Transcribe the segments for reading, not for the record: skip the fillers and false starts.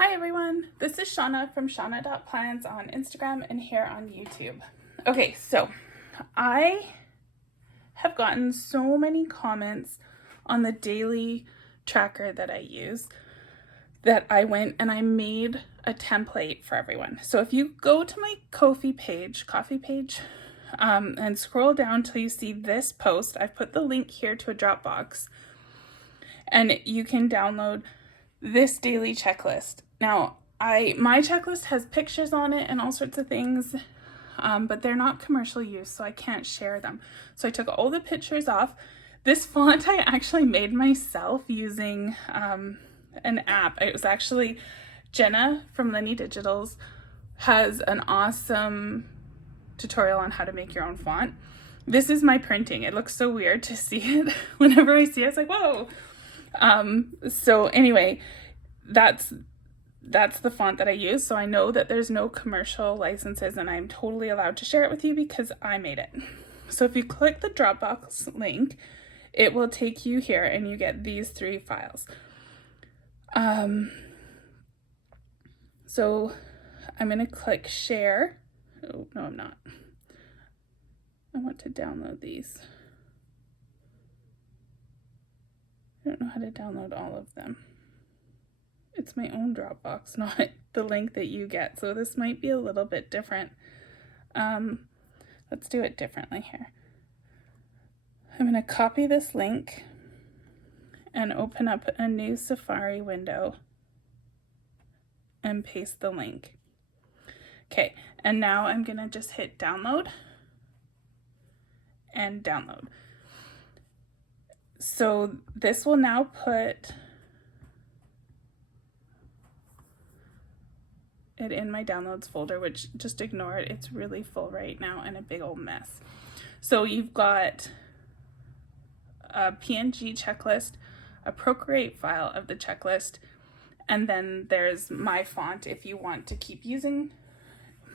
Hi everyone, this is Shauna from shauna.plans on Instagram and here on YouTube. Okay, so I have gotten so many comments on the daily tracker that I use that I went and I made a template for everyone. So if you go to my coffee page, and scroll down till you see this post, I've put the link here to a Dropbox and you can download this daily checklist. Now, my checklist has pictures on it and all sorts of things, but they're not commercial use, so I can't share them. So I took all the pictures off. This font I actually made myself using an app. It was actually Jenna from Lenny Digitals has an awesome tutorial on how to make your own font. This is my printing. It looks so weird to see it. Whenever I see it, it's like, whoa. So anyway, that's the font that I use. So I know that there's no commercial licenses and I'm totally allowed to share it with you because I made it. So if you click the Dropbox link, it will take you here and you get these 3 files. So I'm going to click share. Oh, no, I'm not. I want to download these. I don't know how to download all of them. It's my own Dropbox, not the link that you get. So this might be a little bit different. Let's do it differently here. I'm going to copy this link and open up a new Safari window and paste the link. Okay, and now I'm going to just hit download and download. So this will now put it in my downloads folder, which just ignore it. It's really full right now and a big old mess. So you've got a PNG checklist, a Procreate file of the checklist, and then there's my font if you want to keep using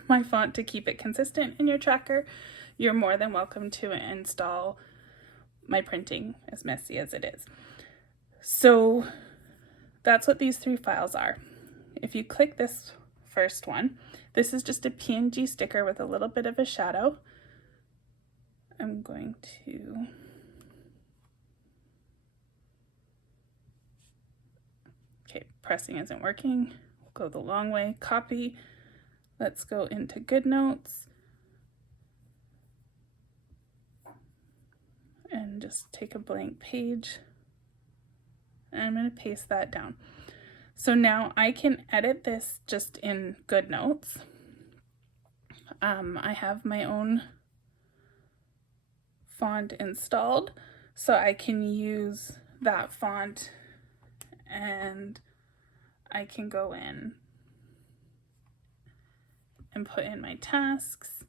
my font to keep it consistent in your tracker. You're more than welcome to install my printing, as messy as it is. So that's what these 3 files are. If you click this first one, this is just a PNG sticker with a little bit of a shadow. I'm going to pressing isn't working. We'll go the long way. Copy. Let's go into GoodNotes and just take a blank page. And I'm going to paste that down. So now I can edit this just in GoodNotes. I have my own font installed, so I can use that font and I can go in and put in my tasks.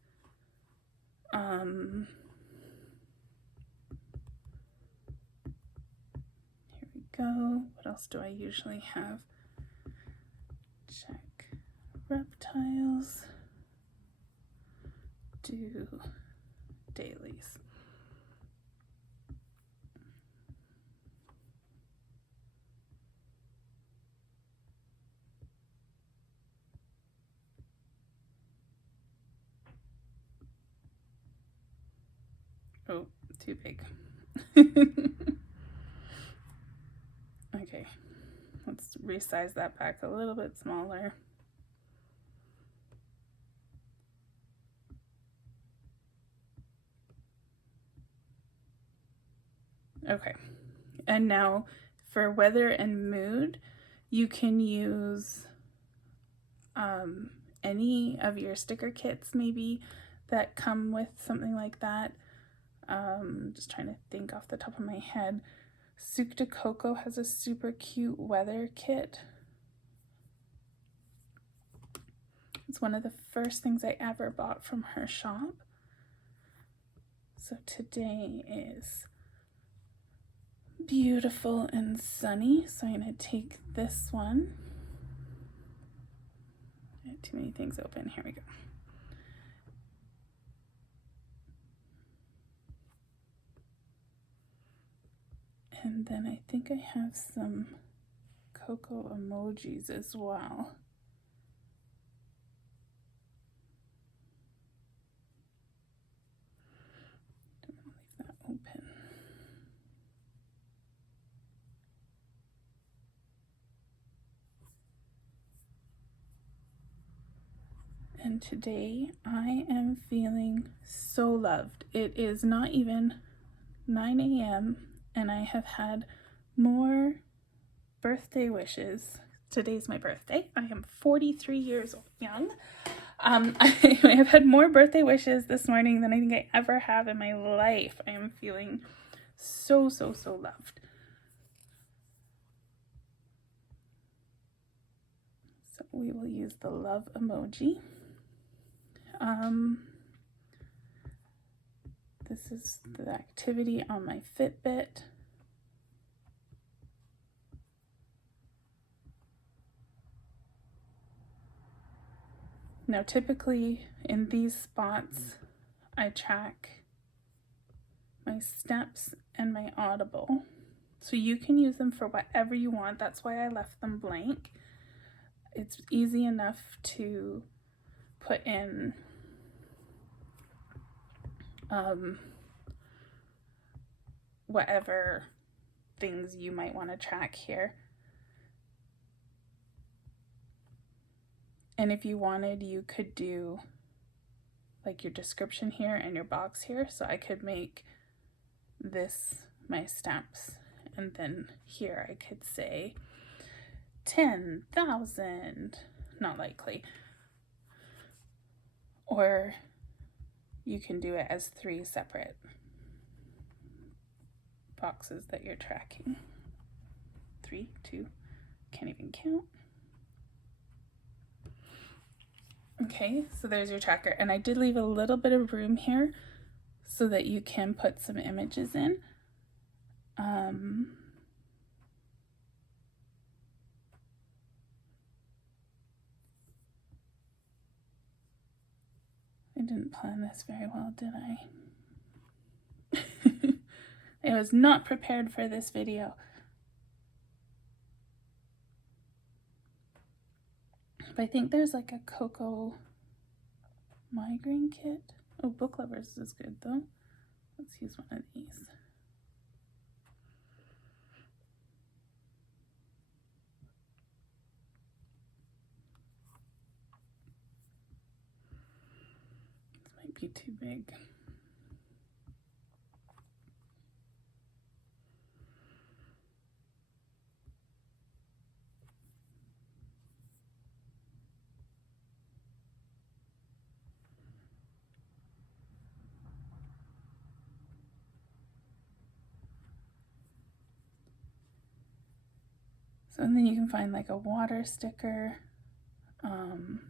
Here we go. What else do I usually have? Check reptiles. Do dailies. Oh, too big. Okay, let's resize that back a little bit smaller. Okay, and now for weather and mood, you can use any of your sticker kits maybe that come with something like that. Just trying to think off the top of my head. Souk de Coco has a super cute weather kit. It's one of the first things I ever bought from her shop. So today is beautiful and sunny, so I'm going to take this one. I had too many things open. Here we go. And then I think I have some cocoa emojis as well. Don't want to leave that open. And today I am feeling so loved. It is not even 9 a.m. and I have had more birthday wishes. Today's my birthday. I am 43 years young. I have had more birthday wishes this morning than I think I ever have in my life. I am feeling so loved. So we will use the love emoji. This is the activity on my Fitbit. Now, typically in these spots, I track my steps and my audible. So you can use them for whatever you want. That's why I left them blank. It's easy enough to put in whatever things you might want to track here. And if you wanted, you could do like your description here and your box here. So I could make this my steps, and then here I could say 10,000, not likely. Or you can do it as 3 separate boxes that you're tracking. 3, 2, can't even count. Okay, so there's your tracker. And I did leave a little bit of room here so that you can put some images in. I didn't plan this very well, did I? I was not prepared for this video. But I think there's like a cocoa migraine kit. Oh, Book Lovers is good though. Let's use one of these. This might be too big. So, and then you can find like a water sticker. I'm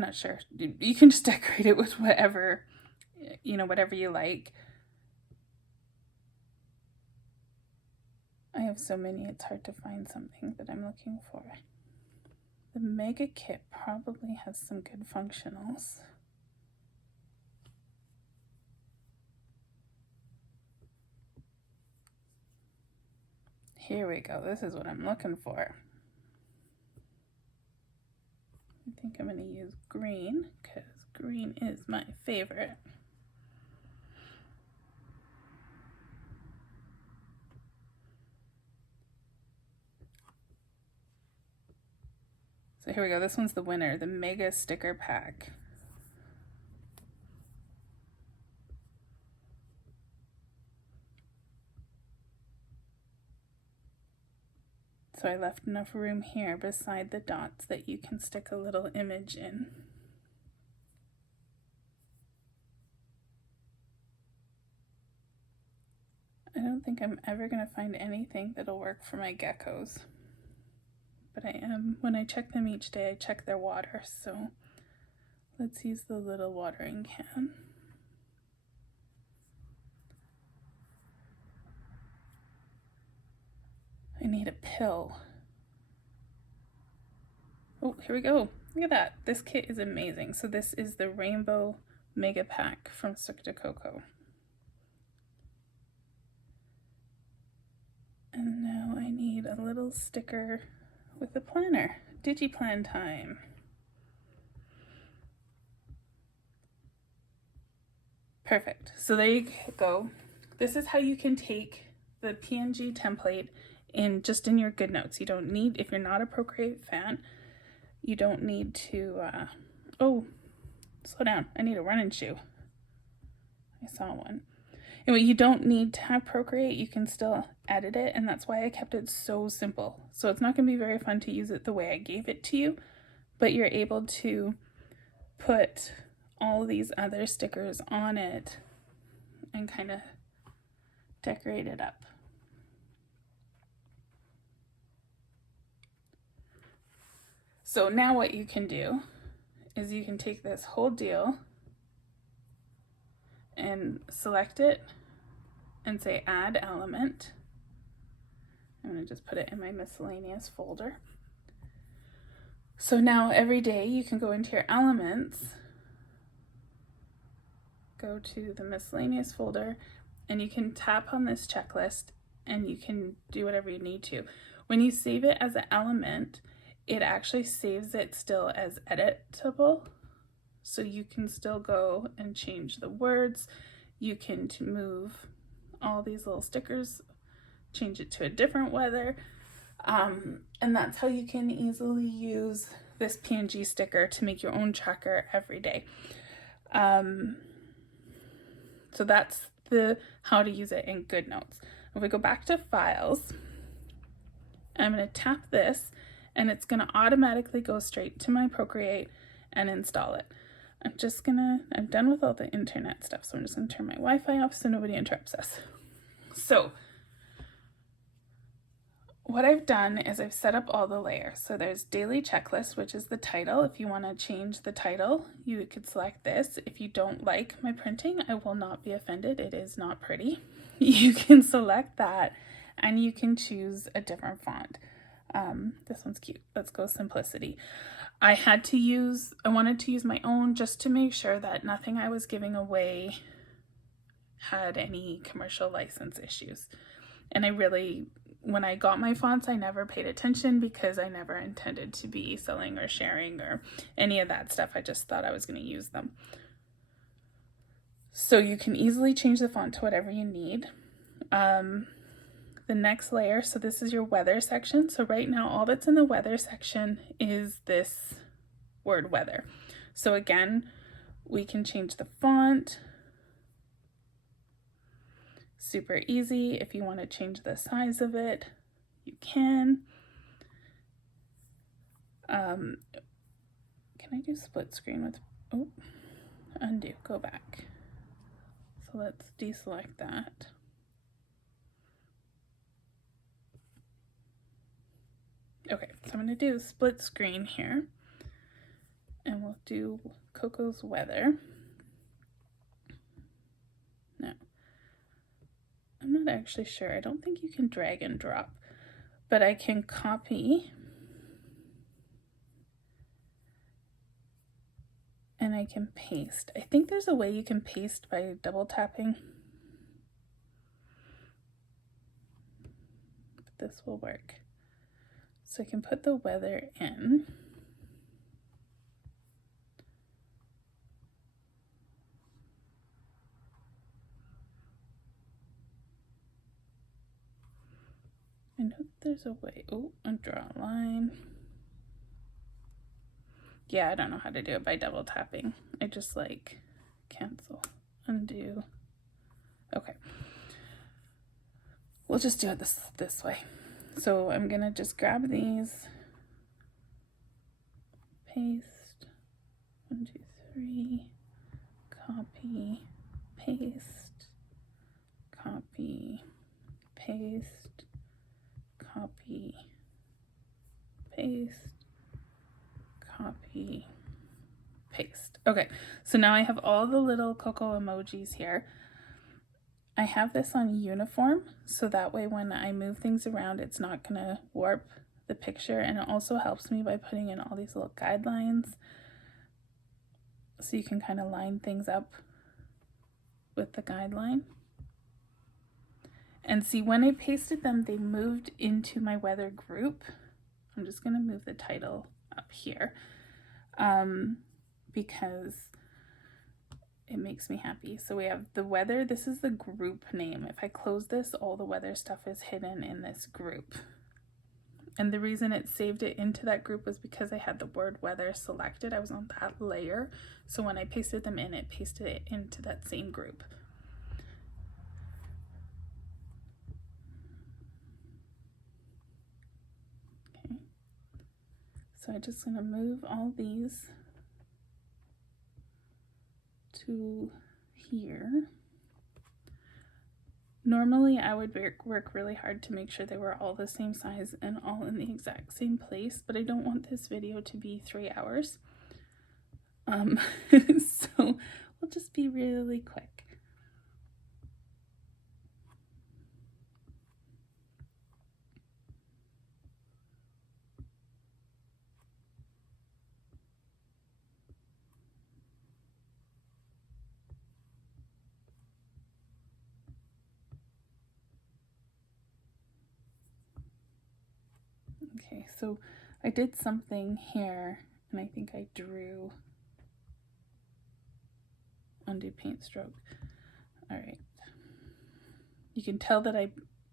not sure. You can just decorate it with whatever, whatever you like. I have so many, it's hard to find something that I'm looking for. The Mega Kit probably has some good functionals. Here we go. This is what I'm looking for. I think I'm going to use green because green is my favorite. So here we go. This one's the winner, the Mega Sticker Pack. So I left enough room here beside the dots that you can stick a little image in. I don't think I'm ever going to find anything that'll work for my geckos. But I am, when I check them each day, I check their water. So let's use the little watering can. I need a pill. Oh, here we go. Look at that. This kit is amazing. So this is the Rainbow Mega Pack from Suc de Coco. And now I need a little sticker with a planner. DigiPlan time. Perfect. So there you go. This is how you can take the PNG template in just in your GoodNotes. You don't need, if you're not a Procreate fan, you don't need to, oh, slow down. I need a running shoe. I saw one. Anyway, you don't need to have Procreate. You can still edit it, and that's why I kept it so simple. So it's not going to be very fun to use it the way I gave it to you, but you're able to put all of these other stickers on it and kind of decorate it up. So now what you can do is you can take this whole deal and select it and say add element. I'm going to just put it in my miscellaneous folder. So now every day you can go into your elements, go to the miscellaneous folder, and you can tap on this checklist and you can do whatever you need to. When you save it as an element, it actually saves it still as editable. So you can still go and change the words. You can move all these little stickers, change it to a different weather. And that's how you can easily use this PNG sticker to make your own tracker every day. So that's the how to use it in GoodNotes. If we go back to files, I'm going to tap this and it's going to automatically go straight to my Procreate and install it. I'm done with all the internet stuff, so I'm just going to turn my Wi-Fi off so nobody interrupts us. So what I've done is I've set up all the layers. So there's daily checklist, which is the title. If you want to change the title, you could select this. If you don't like my printing, I will not be offended. It is not pretty. You can select that and you can choose a different font. This one's cute. Let's go simplicity. I wanted to use my own just to make sure that nothing I was giving away had any commercial license issues. And when I got my fonts, I never paid attention because I never intended to be selling or sharing or any of that stuff. I just thought I was going to use them. So you can easily change the font to whatever you need. The next layer, so this is your weather section. So right now, all that's in the weather section is this word weather. So again, we can change the font. Super easy. If you want to change the size of it, you can. Can I do split screen with, undo, go back. So let's deselect that. Okay, so I'm going to do split screen here, and we'll do Coco's weather. No, I'm not actually sure. I don't think you can drag and drop, but I can copy and I can paste. I think there's a way you can paste by double tapping. But this will work. So I can put the weather in. I know there's a way. And draw a line. Yeah, I don't know how to do it by double tapping. I just like cancel, undo. Okay. We'll just do it this way. So I'm gonna just grab these, paste, 1, 2, 3, copy, paste, copy, paste, copy, paste, copy, paste. Okay, so now I have all the little Coco emojis here. I have this on uniform, so that way when I move things around, it's not gonna warp the picture, and it also helps me by putting in all these little guidelines so you can kind of line things up with the guideline. And see, when I pasted them, they moved into my weather group. I'm just going to move the title up here because it makes me happy. So we have the weather. This is the group name. If I close this, all the weather stuff is hidden in this group. And the reason it saved it into that group was because I had the word weather selected. I was on that layer. So when I pasted them in, it pasted it into that same group. Okay. So I'm just going to move all these to here. Normally I would work really hard to make sure they were all the same size and all in the exact same place, but I don't want this video to be 3 hours. So we'll just be really quick. Okay, so I did something here, and I think I drew undo paint stroke. All right. You can tell that I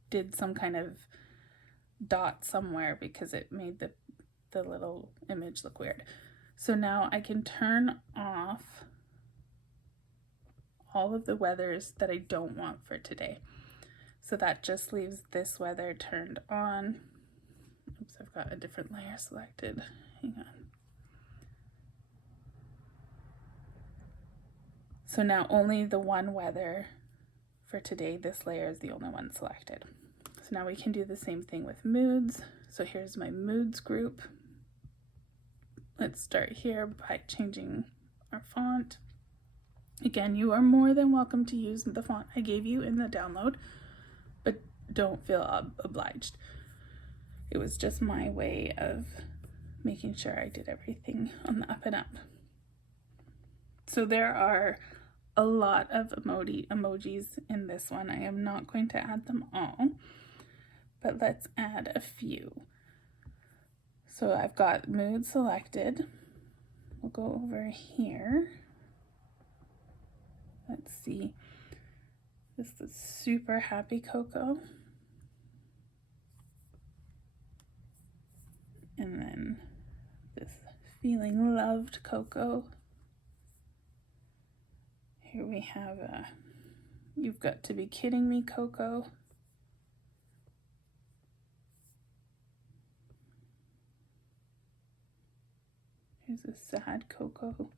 did some kind of dot somewhere because it made the little image look weird. So now I can turn off all of the weathers that I don't want for today. So that just leaves this weather turned on. Oops, I've got a different layer selected. Hang on. So now only the one weather for today, this layer is the only one selected. So now we can do the same thing with moods. So here's my moods group. Let's start here by changing our font. Again, you are more than welcome to use the font I gave you in the download, but don't feel obliged. It was just my way of making sure I did everything on the up and up. So there are a lot of emojis in this one. I am not going to add them all, but let's add a few. So I've got mood selected. We'll go over here. Let's see. This is super happy Coco. And then this feeling loved Coco. Here we have you've got to be kidding me, Coco. Here's a sad Coco.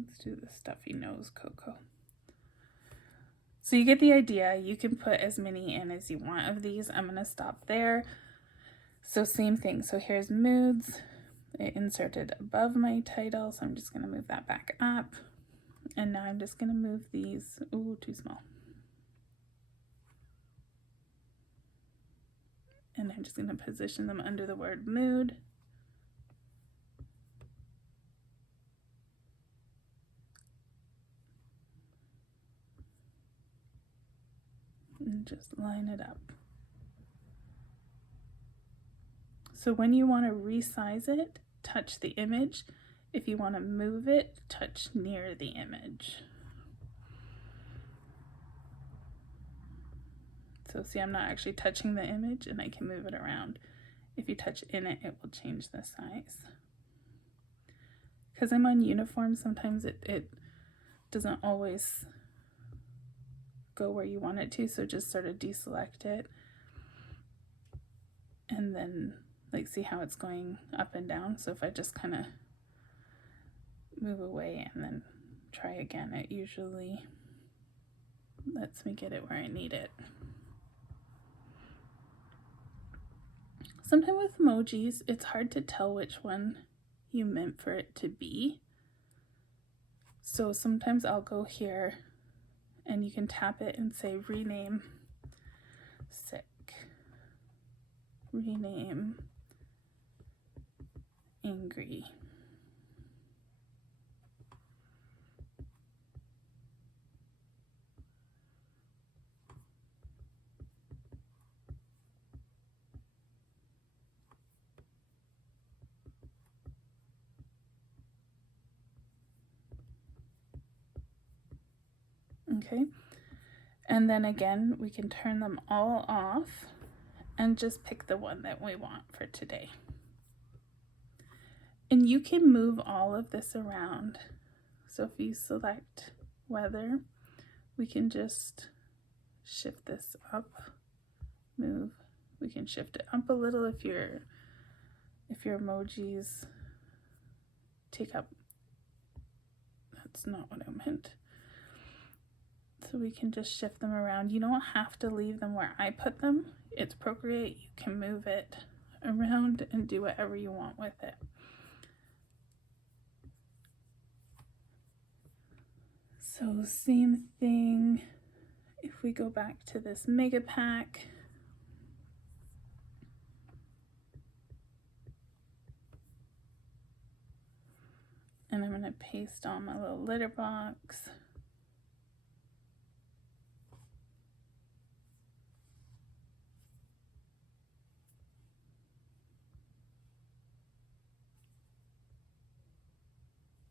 Let's do the stuffy nose Coco. So you get the idea. You can put as many in as you want of these. I'm going to stop there. So same thing. So here's moods. It inserted above my title, so I'm just going to move that back up. And now I'm just going to move these. Ooh, too small. And I'm just going to position them under the word mood. And just line it up. So when you want to resize it, touch the image. If you want to move it, touch near the image. So see, I'm not actually touching the image and I can move it around. If you touch in it, it will change the size. Because I'm on uniform, sometimes it doesn't always go where you want it to, so just sort of deselect it. And then like see how it's going up and down. So if I just kind of move away and then try again, it usually lets me get it where I need it. Sometimes with emojis, it's hard to tell which one you meant for it to be. So sometimes I'll go here and you can tap it and say rename sick, rename, angry. Okay, and then again, we can turn them all off and just pick the one that we want for today. And you can move all of this around. So if you select weather, we can just shift this up, move. We can shift it up a little if your emojis take up. That's not what I meant. So we can just shift them around. You don't have to leave them where I put them. It's Procreate. You can move it around and do whatever you want with it. So same thing if we go back to this mega pack. And I'm going to paste on my little litter box.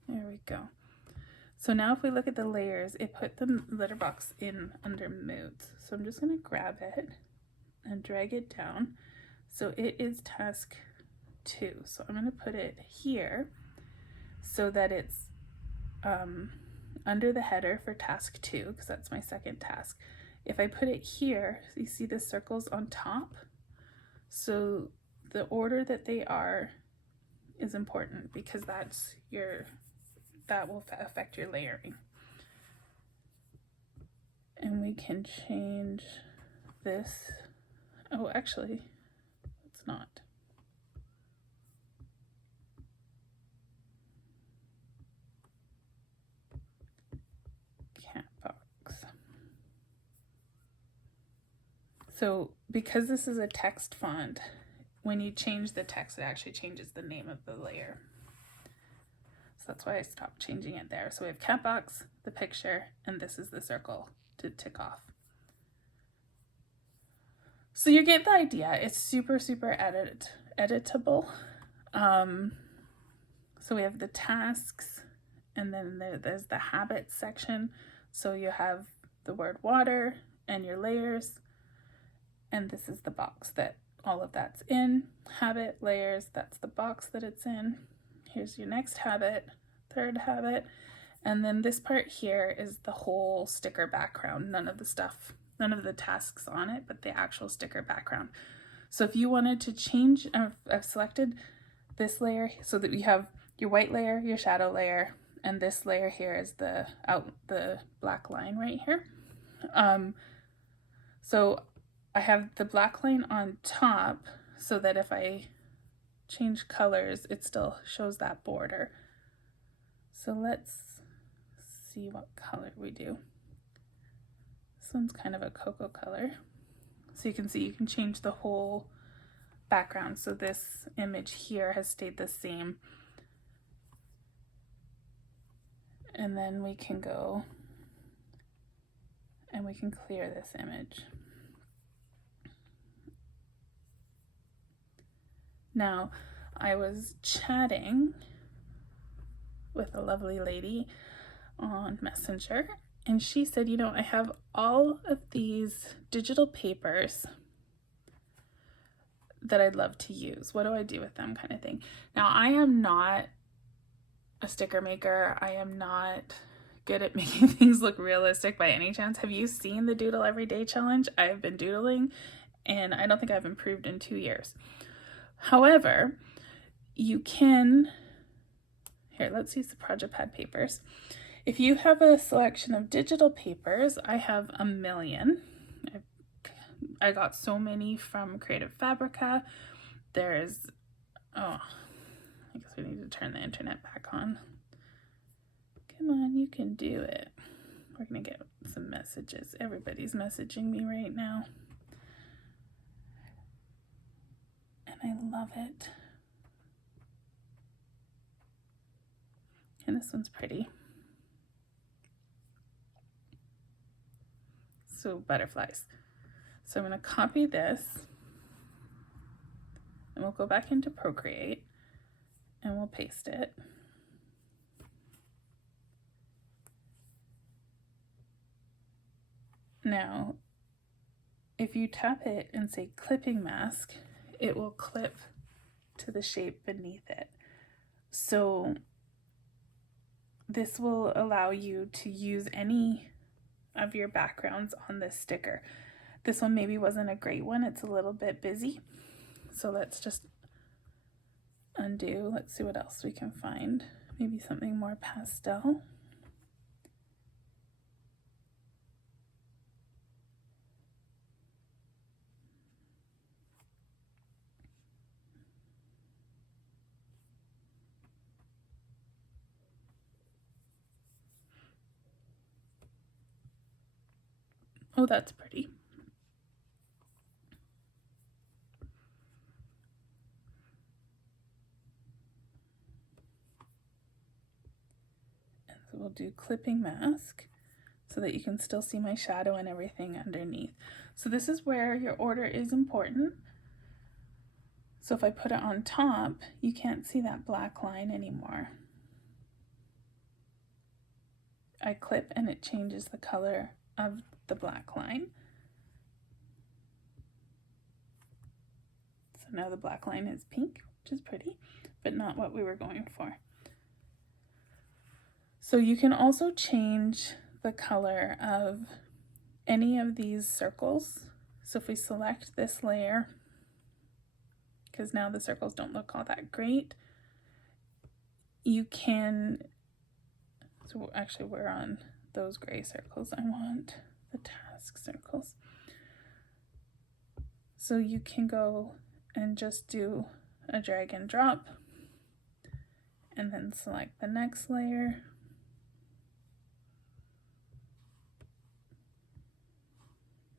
There we go. So now if we look at the layers, it put the litter box in under moods. So I'm just going to grab it and drag it down. So it is task 2. So I'm going to put it here so that it's under the header for task 2, because that's my second task. If I put it here, you see the circles on top? So the order that they are is important, because that will affect your layering. And we can change this. Oh, actually, it's not. Cat box. So because this is a text font, when you change the text, it actually changes the name of the layer. So that's why I stopped changing it there. So we have cat box, the picture, and this is the circle to tick off. So you get the idea. It's super, super editable. So we have the tasks, and then there's the habits section. So you have the word water and your layers, and this is the box that all of that's in. Habit, layers, that's the box that it's in. Here's your next habit, third habit, and then this part here is the whole sticker background. None of the tasks on it, but the actual sticker background. So if you wanted to change, I've selected this layer so that we have your white layer, your shadow layer, and this layer here is the black line right here. So I have the black line on top so that if I change colors, it still shows that border. So let's see what color we do. This one's kind of a cocoa color. So you can see you can change the whole background. So this image here has stayed the same. And then we can go and we can clear this image. Now, I was chatting with a lovely lady on Messenger, and she said, you know, I have all of these digital papers that I'd love to use. What do I do with them, kind of thing. Now, I am not a sticker maker. I am not good at making things look realistic by any chance. Have you seen the Doodle Everyday Challenge? I have been doodling, and I don't think I've improved in 2 years. However, you can, here, let's use the project pad papers. If you have a selection of digital papers, I have a million. I got so many from Creative Fabrica. There's, oh, I guess we need to turn the internet back on. Come on, you can do it. We're gonna get some messages. Everybody's messaging me right now. I love it. And this one's pretty. So butterflies. So I'm going to copy this and we'll go back into Procreate and we'll paste it. Now, if you tap it and say clipping mask, it will clip to the shape beneath it. So this will allow you to use any of your backgrounds on this sticker. This one maybe wasn't a great one. It's a little bit busy. So let's just undo. Let's see what else we can find. Maybe something more pastel. Oh, that's pretty. And so we'll do clipping mask so that you can still see my shadow and everything underneath. So this is where your order is important. So if I put it on top, you can't see that black line anymore. I clip and it changes the color of the black line. So now the black line is pink, which is pretty, but not what we were going for. So you can also change the color of any of these circles. So if we select this layer, because now the circles don't look all that great, you can, so actually we're on those gray circles. I want the task circles. So you can go and just do a drag and drop and then select the next layer.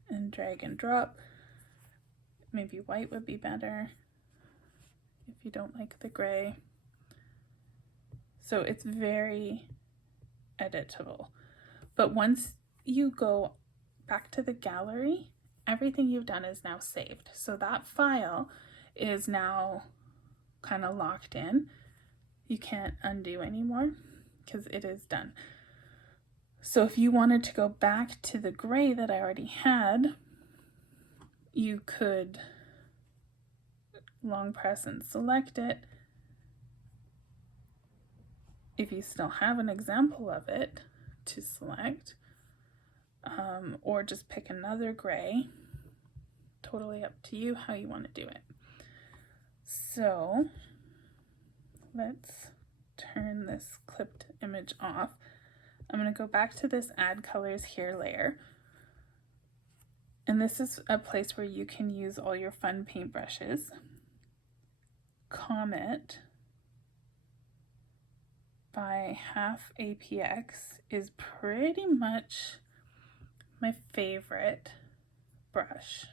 And drag and drop. Maybe white would be better if you don't like the gray. So it's very editable. But once you go back to the gallery, everything you've done is now saved. So that file is now kind of locked in. You can't undo anymore because it is done. So if you wanted to go back to the gray that I already had, you could long press and select it. If you still have an example of it to select, or just pick another gray, totally up to you how you want to do it. So let's turn this clipped image off. I'm going to go back to this add colors here layer. And this is a place where you can use all your fun paintbrushes. Comet by half APX is pretty much my favorite brush.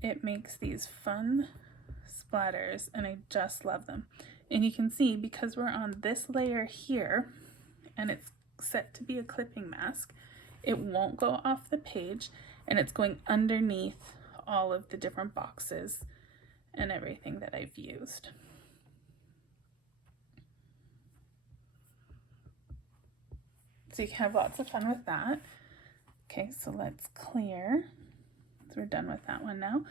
It makes these fun splatters and I just love them. And you can see because we're on this layer here and it's set to be a clipping mask, it won't go off the page and it's going underneath all of the different boxes and everything that I've used. So you can have lots of fun with that. Okay, so let's clear. So we're done with that one now.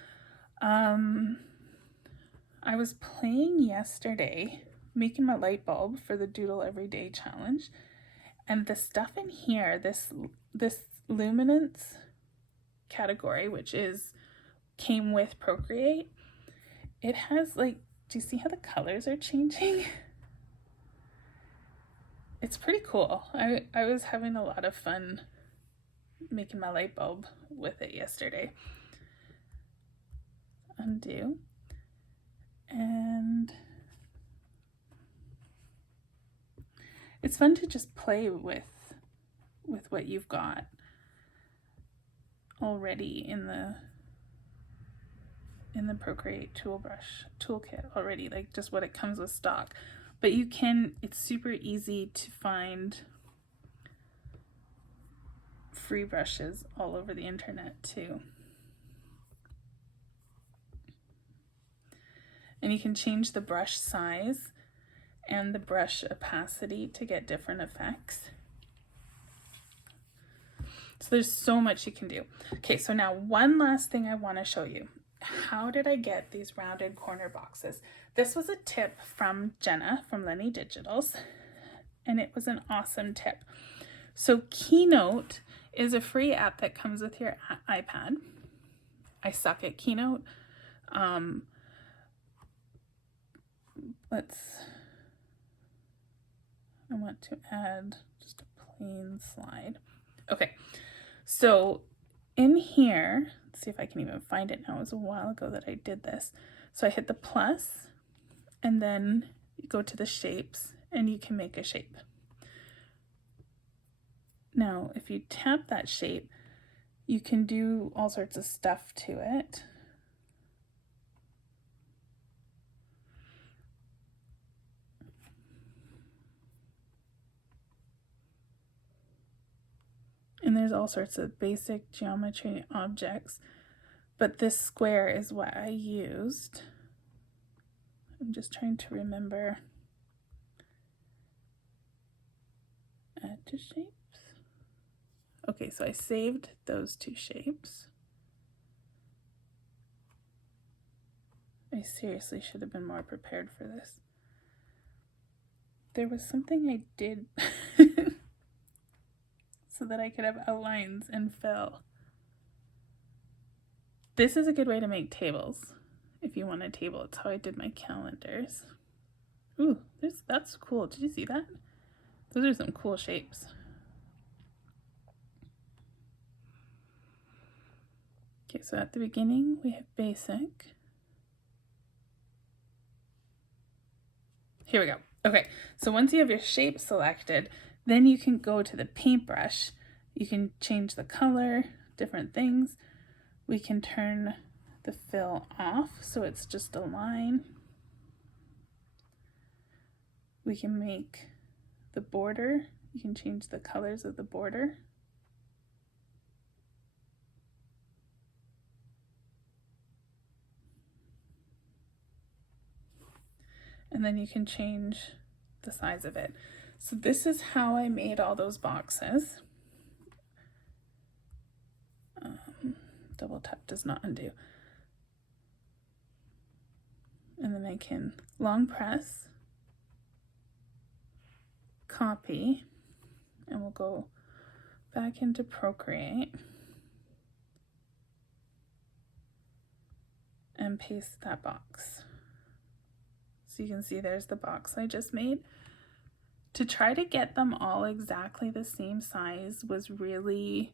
I was playing yesterday, making my light bulb for the Doodle Everyday Challenge, and the stuff in here, this luminance category, which came with Procreate, it has like, do you see how the colors are changing? It's pretty cool. I was having a lot of fun making my light bulb with it yesterday. Undo. And it's fun to just play with what you've got already in the in the Procreate toolkit already, like just what it comes with stock. But you can, it's super easy to find free brushes all over the internet too. And you can change the brush size and the brush opacity to get different effects. So there's so much you can do. Okay, so now one last thing I want to show you. How did I get these rounded corner boxes? This was a tip from Jenna from Lenny Digitals, and it was an awesome tip. So Keynote is a free app that comes with your iPad. I suck at Keynote. I want to add just a plain slide. Okay, so in here, let's see if I can even find it now. It was a while ago that I did this. So I hit the plus, and then you go to the shapes, and you can make a shape. Now, if you tap that shape, you can do all sorts of stuff to it. And there's all sorts of basic geometry objects, but this square is what I used. I'm just trying to remember. Add to shapes. Okay, so I saved those two shapes. I seriously should have been more prepared for this. There was something I did so that I could have outlines and fill. This is a good way to make tables. If you want a table, it's how I did my calendars. Ooh, that's cool. Did you see that? Those are some cool shapes. Okay, so at the beginning we have basic. Here we go. Okay, so once you have your shape selected, then you can go to the paintbrush. You can change the color, different things. We can turn the fill off so it's just a line. We can make the border. You can change the colors of the border. And then you can change the size of it. So this is how I made all those boxes. Double tap does not undo. And then I can long press, copy, and we'll go back into Procreate and paste that box. So you can see there's the box I just made. To try to get them all exactly the same size was really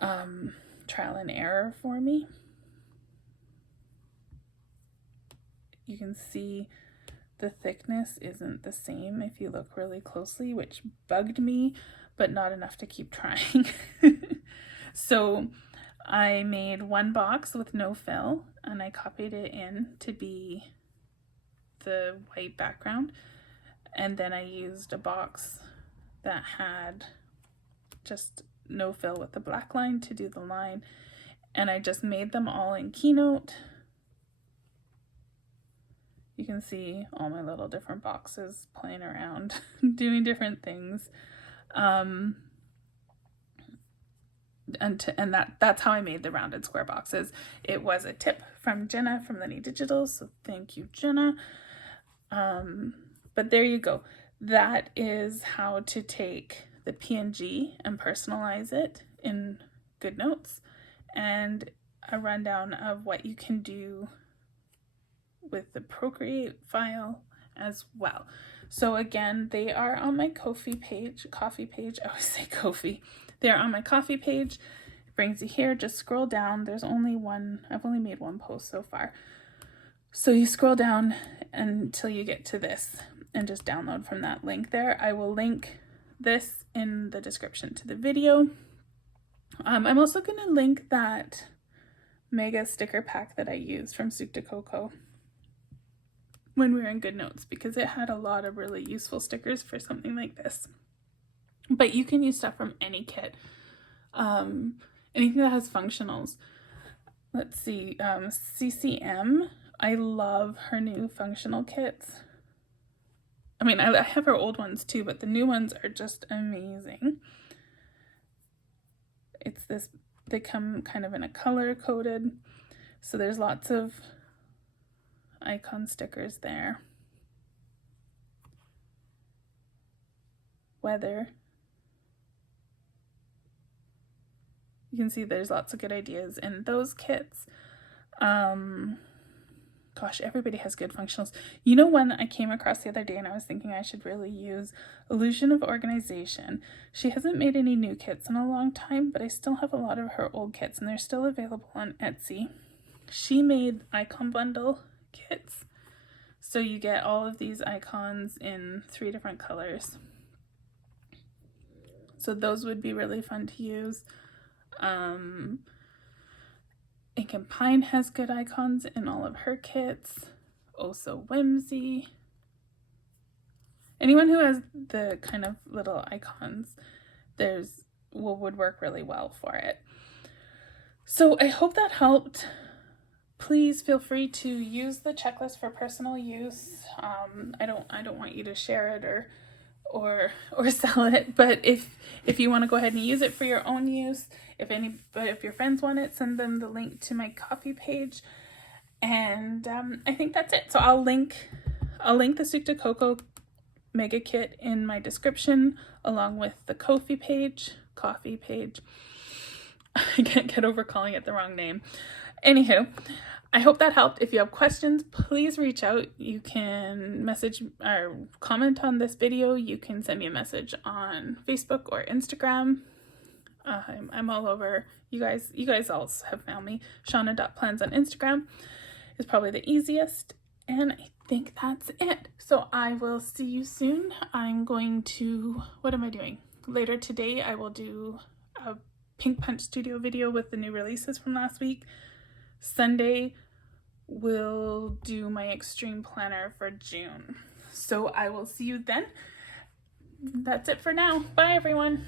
trial and error for me. You can see the thickness isn't the same if you look really closely, which bugged me, but not enough to keep trying. So I made one box with no fill, and I copied it in to be the white background, and then I used a box that had just no fill with the black line to do the line, and I just made them all in Keynote. You can see all my little different boxes playing around doing different things, and that's how I made the rounded square boxes. It was a tip from Jenna from Lenny Digital, so thank you, Jenna. But there you go. That is how to take the PNG and personalize it in GoodNotes, and a rundown of what you can do with the Procreate file as well. So again, they are on my Ko-fi page, I always say Ko-fi. They're on my Ko-fi page. It brings you here, just scroll down. There's only one, I've only made one post so far. So you scroll down until you get to this and just download from that link there. I will link this in the description to the video. I'm also going to link that mega sticker pack that I used from Soup to Coco when we were in GoodNotes, because it had a lot of really useful stickers for something like this. But you can use stuff from any kit, anything that has functionals. Let's see, CCM, I love her new functional kits. I mean, I have her old ones too, but the new ones are just amazing. It's this, they come kind of in a color coded, so there's lots of icon stickers there. Weather. You can see there's lots of good ideas in those kits. Gosh, everybody has good functionals. You know, one I came across the other day and I was thinking I should really use, Illusion of Organization. She hasn't made any new kits in a long time, but I still have a lot of her old kits and they're still available on Etsy. She made icon bundle kits. So you get all of these icons in 3 different colors. So those would be really fun to use. Ink and Pine has good icons in all of her kits. Oh So Whimsy. Anyone who has the kind of little icons, would work really well for it. So I hope that helped. Please feel free to use the checklist for personal use. I don't want you to share it or sell it, but if you want to go ahead and use it for your own use, if your friends want it, send them the link to my Ko-fi page. And I think that's it. So I'll link the Soup to Coco mega kit in my description, along with the Ko-fi page. I can't get over calling it the wrong name. Anywho, I hope that helped. If you have questions, please reach out. You can message or comment on this video. You can send me a message on Facebook or Instagram. I'm all over. You guys all have found me. Shauna.plans on Instagram is probably the easiest. And I think that's it. So I will see you soon. I'm going to, what am I doing? Later today, I will do a Pink Punch Studio video with the new releases from last week. Sunday, we'll do my extreme planner for June. So I will see you then. That's it for now. Bye, everyone.